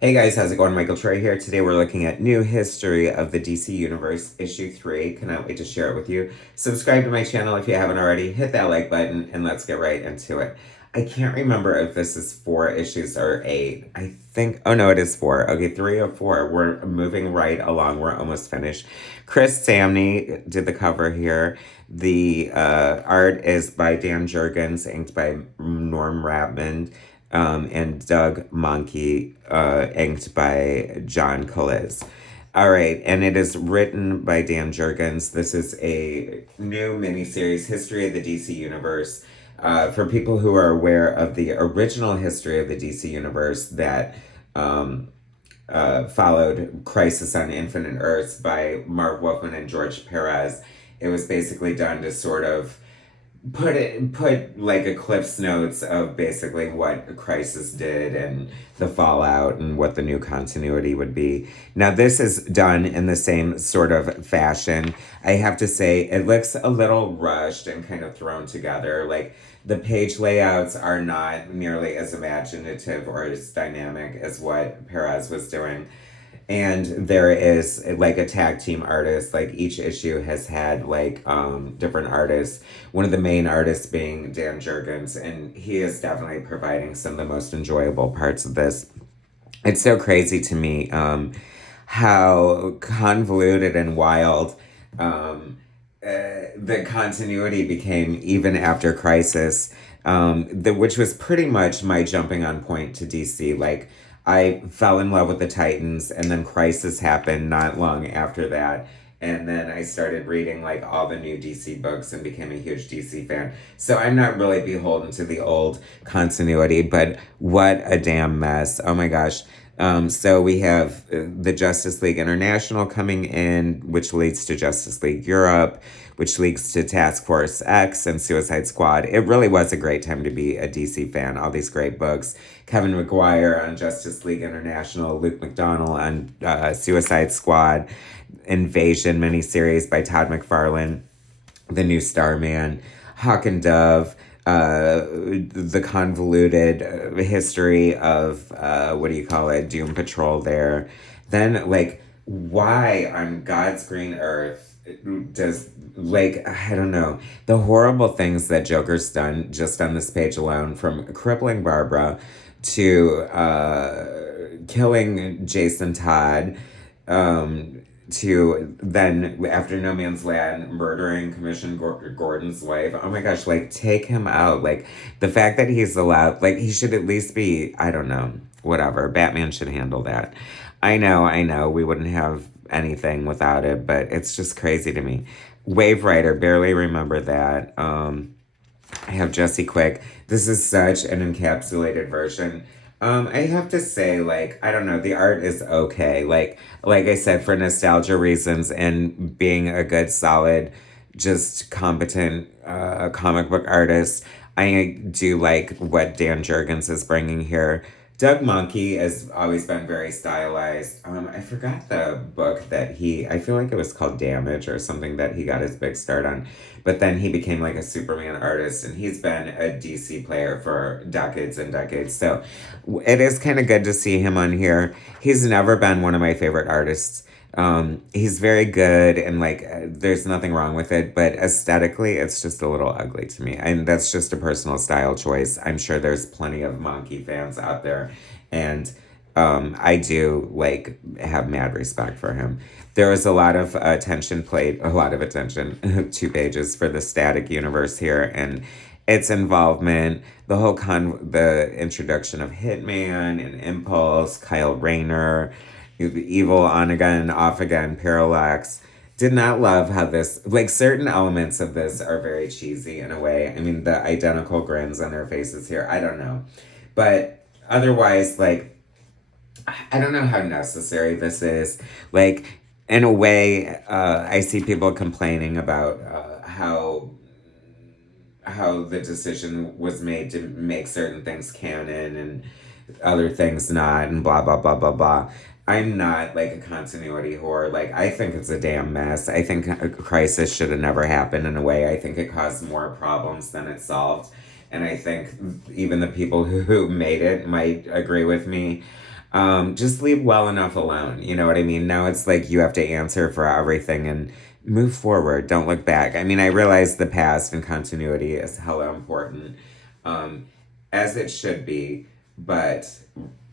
Hey guys, how's it going? Michael Trey here. Today we're looking at New History of the DC Universe, Issue 3. Cannot wait to share it with you. Subscribe to my channel if you haven't already. Hit that like button and let's get right into it. I can't remember if this is 4 issues or 8. I think, oh no, it is 4. Okay, 3 or 4. We're moving right along. We're almost finished. Chris Samney did the cover here. The art is by Dan Jurgens, inked by Norm Rapmond, and Doug Mahnke, inked by John Kalisz. All right, and it is written by Dan Jurgens. This is a new miniseries, History of the DC Universe. For people who are aware of the original history of the DC Universe that followed Crisis on Infinite Earths by Mark Wolfman and George Perez, it was basically done to sort of put like a Cliff's Notes of basically what Crisis did and the fallout and what the new continuity would be. Now this is done in the same sort of fashion. I have to say it looks a little rushed and kind of thrown together. Like the page layouts are not nearly as imaginative or as dynamic as what Perez was doing. And there is like a tag team artist. Like each issue has had like different artists, one of the main artists being Dan Jurgens, and he is definitely providing some of the most enjoyable parts of this. It's so crazy to me how convoluted and wild the continuity became even after Crisis, which was pretty much my jumping on point to DC. Like, I fell in love with the Titans, and then Crisis happened not long after that. And then I started reading like all the new DC books and became a huge DC fan. So I'm not really beholden to the old continuity, but what a damn mess. Oh my gosh. So we have the Justice League International coming in, which leads to Justice League Europe, which leads to Task Force X and Suicide Squad. It really was a great time to be a DC fan. All these great books. Kevin McGuire on Justice League International, Luke McDonnell on Suicide Squad, Invasion miniseries by Todd McFarlane, the new Starman, Hawk and Dove, the convoluted history of what do you call it, Doom Patrol there. Then like, why on God's green earth does, like, I don't know, the horrible things that Joker's done just on this page alone, from crippling Barbara to killing Jason Todd, to then after No Man's Land murdering Gordon's wife. Oh my gosh, like take him out. Like the fact that he's allowed, like he should at least be, I don't know, whatever. Batman should handle that. I know, we wouldn't have anything without it, but it's just crazy to me. Wave Rider, barely remember that. I have Jesse Quick. This is such an encapsulated version. I have to say, like, I don't know, the art is okay. Like I said, for nostalgia reasons and being a good, solid, just competent comic book artist, I do like what Dan Jurgens is bringing here. Doug Mahnke has always been very stylized. I forgot the book that I feel like it was called Damage or something that he got his big start on. But then he became like a Superman artist, and he's been a DC player for decades and decades. So it is kind of good to see him on here. He's never been one of my favorite artists. He's very good, and like there's nothing wrong with it, but aesthetically it's just a little ugly to me, and that's just a personal style choice. I'm sure there's plenty of Monkey fans out there, and I do like have mad respect for him. There was a lot of a lot of attention, 2 pages for the Static Universe here, and its involvement, the introduction of Hitman and Impulse, Kyle Rayner, Evil on again, off again, Parallax. Did not love how this, like, certain elements of this are very cheesy in a way. I mean, the identical grins on their faces here, I don't know. But otherwise, like, I don't know how necessary this is. Like, in a way, I see people complaining about how the decision was made to make certain things canon and other things not, and blah blah blah blah blah. I'm not like a continuity whore. Like I think it's a damn mess. I think a crisis should have never happened. In a way, I think it caused more problems than it solved, and I think even the people who made it might agree with me. Just leave well enough alone. You know what I mean? Now it's like you have to answer for everything and move forward. Don't look back. I mean, I realize the past and continuity is hella important, um, as it should be, but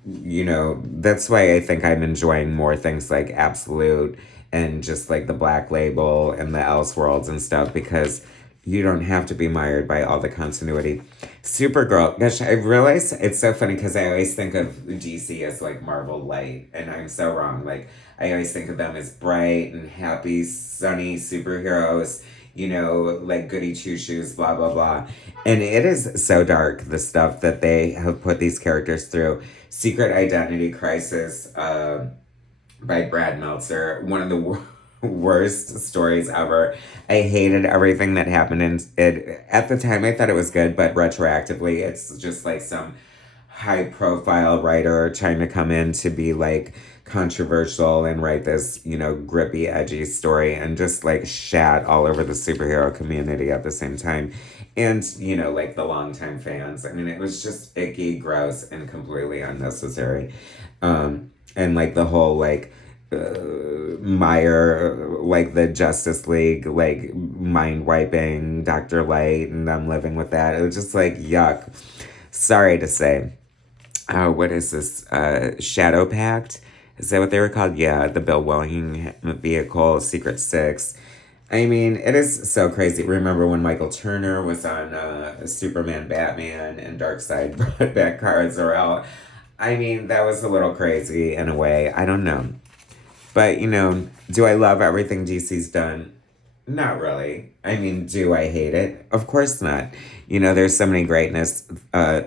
that's why I think I'm enjoying more things like Absolute and just like the Black Label and the Elseworlds and stuff because you don't have to be mired by all the continuity. Supergirl, gosh, I realize it's so funny because I always think of DC as like Marvel Light, and I'm so wrong. Like, I always think of them as bright and happy, sunny superheroes, like goody two shoes, blah, blah, blah. And it is so dark, the stuff that they have put these characters through. Secret Identity Crisis by Brad Meltzer, one of the worst stories ever. I hated everything that happened in it. At the time, I thought it was good, but retroactively, it's just like some high profile writer trying to come in to be like controversial and write this, grippy, edgy story and just like shat all over the superhero community at the same time. And, like the longtime fans. I mean, it was just icky, gross, and completely unnecessary. And like the whole like Meyer, like the Justice League, like mind wiping Dr. Light and them living with that. It was just like yuck. Sorry to say. What is this? Shadow Pact? Is that what they were called? Yeah, the Bill Welling vehicle, Secret Six. I mean, it is so crazy. Remember when Michael Turner was on Superman, Batman, and Darkseid brought back Kara Zor-El? I mean, that was a little crazy in a way. I don't know. But, do I love everything DC's done? Not really. I mean, do I hate it? Of course not. There's so many greatness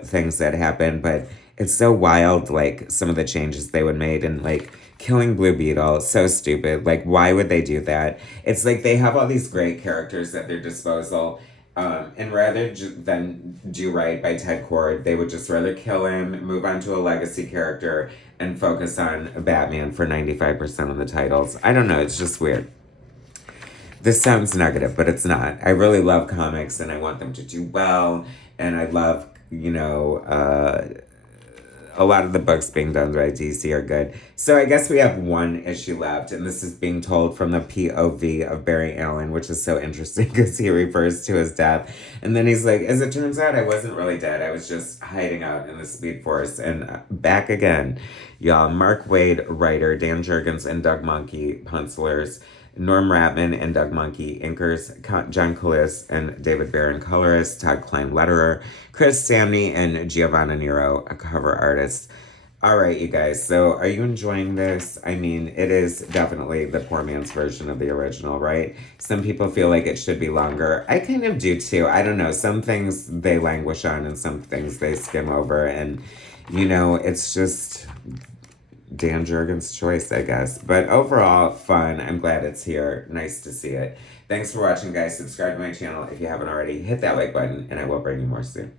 things that happen, but it's so wild, like, some of the changes they would made and, like, killing Blue Beetle, so stupid. Like, why would they do that? It's like they have all these great characters at their disposal, and rather than do right by Ted Kord, they would just rather kill him, move on to a legacy character, and focus on Batman for 95% of the titles. I don't know, it's just weird. This sounds negative, but it's not. I really love comics and I want them to do well, and I love, a lot of the books being done by DC are good. So I guess we have one issue left, and this is being told from the POV of Barry Allen, which is so interesting because he refers to his death. And then he's like, as it turns out, I wasn't really dead. I was just hiding out in the Speed Force. And back again, y'all. Mark Waid, writer, Dan Jurgens and Doug Mahnke, pencilers. Norm Ratman and Doug Mahnke, inkers, John Calice and David Barron, colorist, Todd Klein, letterer, Chris Samney and Giovanna Nero, cover artists. All right, you guys, so are you enjoying this? I mean, it is definitely the poor man's version of the original, right? Some people feel like it should be longer. I kind of do too. I don't know. Some things they languish on and some things they skim over. And, it's just Dan Jurgens' choice, I guess. But overall, fun. I'm glad it's here. Nice to see it. Thanks for watching, guys. Subscribe to my channel if you haven't already. Hit that like button, and I will bring you more soon.